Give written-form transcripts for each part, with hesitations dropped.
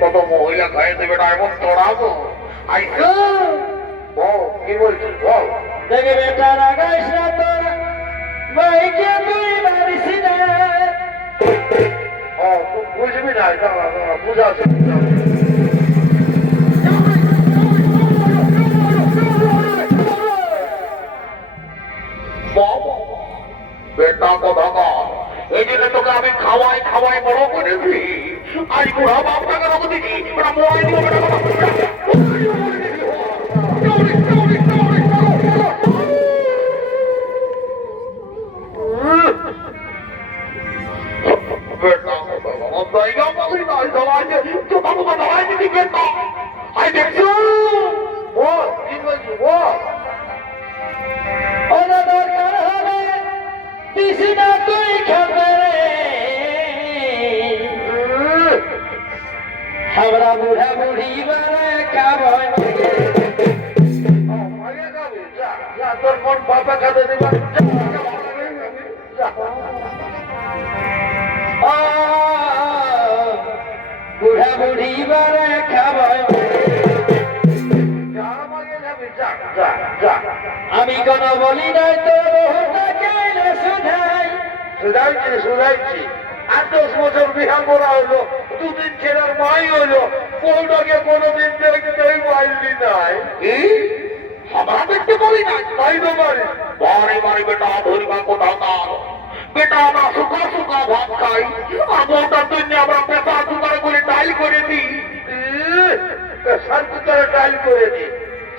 কত মহিলা খাইয়ে দেবে না এমন তোড়াবো আইসো বল কি বলছিস বল দেখে বেটা রাগাইস না তোর ভাইকে তুই মারিস না তুই বুঝবি না বুঝাচ্ছে বেটা কথা এই জন্য তোকে আমি খাওয়াই খাওয়াই বড় করেছি আজ বুড়া বাপটাকে রোগ দিচ্ছি ওটা মোয়াই দিব हमरा बुढ़ा बुढ़ी बड़ा खाबय তোর মন বাবা খাতে দেবা বুড়া বুড়ি বড় খাবয় আমি কোন বলি নাই তো শুধাইছি 8-10 বছর বিহার করা হলো 2-3 ছেলের মাই হলো কোনটাকে কোনোদিন দেখতেই পাইলি নাই আমরা দেখতে পারি না তাই তো পারি বারে বারে বেটা ধরিবা কোথাও কার বেটা আমরা শুকা শুকা ভাত খাই আমটার জন্য আমরা পেশার কুকারে করে ডাইল করে দিই পেশার কুকারে ডাইল করে দিই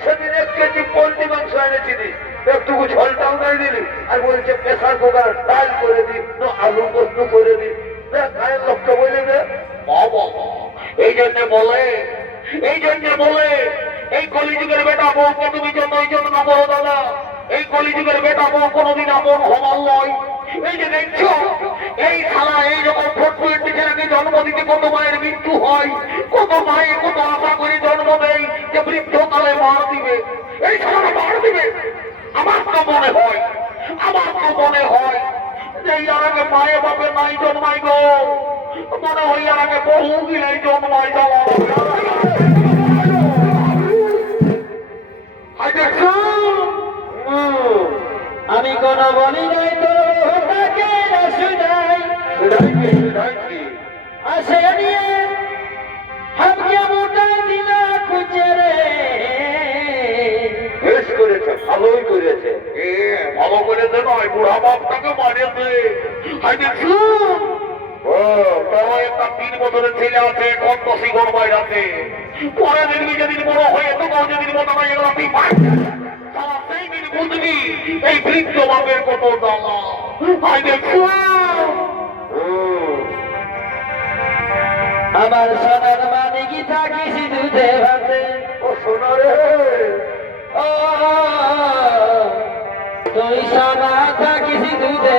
সেদিন 1 কেজি পোল্ট্রি মাংস এনেছিলি একটুকু ঝোলটাও নাই দিলি আর বলছে প্রেসার কুকার ডাল করে দি আলু পোস্ত করে দি গায়ের লোকটা বলে দে এই জন্য বলে এই কলিযুগের বেটা বউ তুমি যতই জন্য না বলো দাদা এই কলিযুগের বেটা বউ কোনোদিন আমন হবার নয় এই যে দেখছো এই শালা এই যখন 420 ছেলেকে জন্ম দিতে কত মায়ের মৃত্যু হয় কত মায়ে কত আশা করে জন্ম দেয় যে বৃদ্ধকালে মার দিবে এই শালা মার দিবে আমার তো মনে হয় যে ইয়ার আগে মায়ে বাপে নাই জন্মাই গো মনে হয় ইয়ার আগে বহু গিলাই জন্মাই যাওয়া আমি কোন বলি নাই তো তাকে শুনাই আসে নিয়ে হামকে মোটা দিনা খুঁজে রে বেশ করেছে ভালোই করেছে ভালো করেছে নয় বুড়া বাপটাকে মারেছে একটা 3 বছরের ছেলে আছে এখন তো শিগর বাইরাতে পরে দেখবি যেদিন বড় হয়ে তো যেদিন মতো নয় এগুলো তুই পাই সেই দিন বুঝবি এই বৃদ্ধ বাপের কত দামা আমার সোনার মানে কি থাকিস দুধে ভাতে ও সোনারে ও তুই সোনা থাকিস দুধে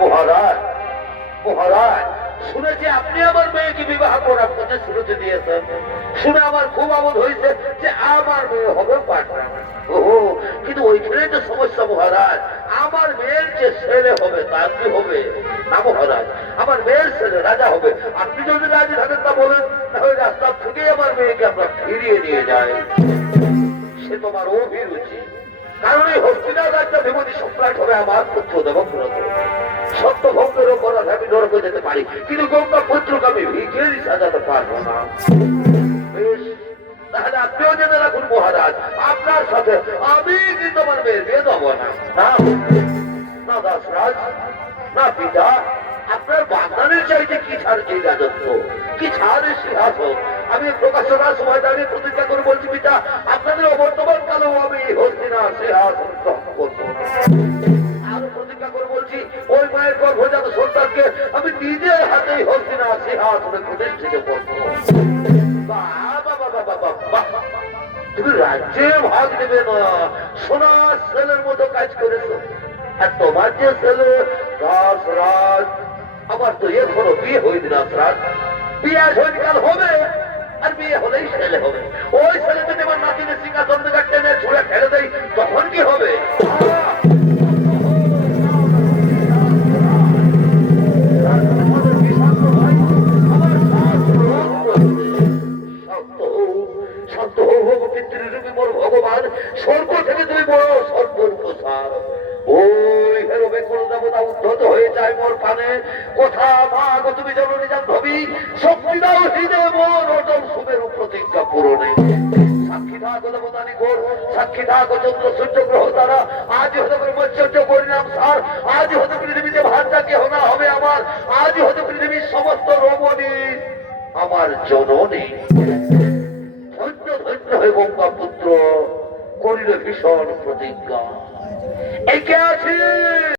মহারাজ মহারাজ, শুনেছি আপনি আমার মেয়েকে বিবাহ করার প্রতিশ্রুতি দিয়েছেন। শুনে আমার খুব আমোদ হয়েছে যে আমার মেয়ে হবে পাটনা। ওহো, কিন্তু ওইখানে তো সমস্যা মহারাজ, আমার মেয়ের যে ছেলে হবে তার কি হবে? না মহারাজ, আমার মেয়ের ছেলে রাজা হবে। আপনি যদি রাজি থাকেন তা বলেন, তাহলে রাস্তা থেকেই আমার মেয়েকে আমরা ফিরিয়ে নিয়ে যাই। সে তোমার অভিরুচি, কারণ এই হস্তিনার রাজ্য বিমতি সম্রাট হবে আমার পুত্র দেবব্রত। সত্য ভঙ্গের অপরাধ আমি নরকে যেতে পারি, কিন্তু গঙ্গা পুত্রকে আমি ভিখিরি সাজাতে পারবো না। বেশ, তাহলে আপনিও জেনে রাখুন মহারাজ, আপনার সাথে আমি কিন্তু আমার মেয়ের বিয়ে দেবো না। না দাসরাজ, না পিতা, আপনার বাগানের চাইতে কি ছাড় এই রাজত্ব, কি ছাড় এই সিংহাসন। আমি প্রকাশনার সময় দাঁড়িয়ে প্রতিজ্ঞা করে বলছি পিতা, আপনাদের অবর্তমান কালেও আমি হস্তিনার সিংহাসন গ্রহণ করবো। আরো প্রতিজ্ঞা করে বলছি, ওই মায়ের গর্ভজাত সন্তানকে আমি নিজের হাতেই হস্তিনার সিংহাসনে প্রতিষ্ঠিত করবো। তুমি রাজ্যে ভাগ দেবে না, সোনার ছেলের মতো কাজ করেছো। আর তোমার যে ছেলে দাসরাজ, আমার তো এখনো বিয়ে হয়ে দিল। দাসরাজ বিয়ে শৈকাল হবে, আর বিয়ে হলেই ছেলে হবে। ওই ছেলে যদি আমার নাতিনের সিংহাসন থেকে টেনে ছুঁড়ে ফেলে দেয়, তখন কি হবে? ভগবান স্বর্গ থেকে তুমি বড় স্বর্গর প্রসার। ওই হেরবে কোন দেবতা উদ্ধত হয়ে যায় মোর কানে, কথা মাগ তুমি জননী জাহ্নবী, শক্তি দাও হৃদে মোর অটল শুভের প্রতিজ্ঞা পূরণে। সাক্ষী থাকো দেবতা নিকট, সাক্ষী থাকো চন্দ্র সূর্য গ্রহ তারা, আজ হতে করে মৎস্য পরিণাম সার, আজ হতে পৃথিবীতে ভাষা কেহ না হবে আমার, আজ হতে পৃথিবীর সমস্ত রমণী আমার জননী। ধন্য ধন্য হয়ে গঙ্গা পুত্র করিল ভীষণ প্রতিজ্ঞা। একে আছে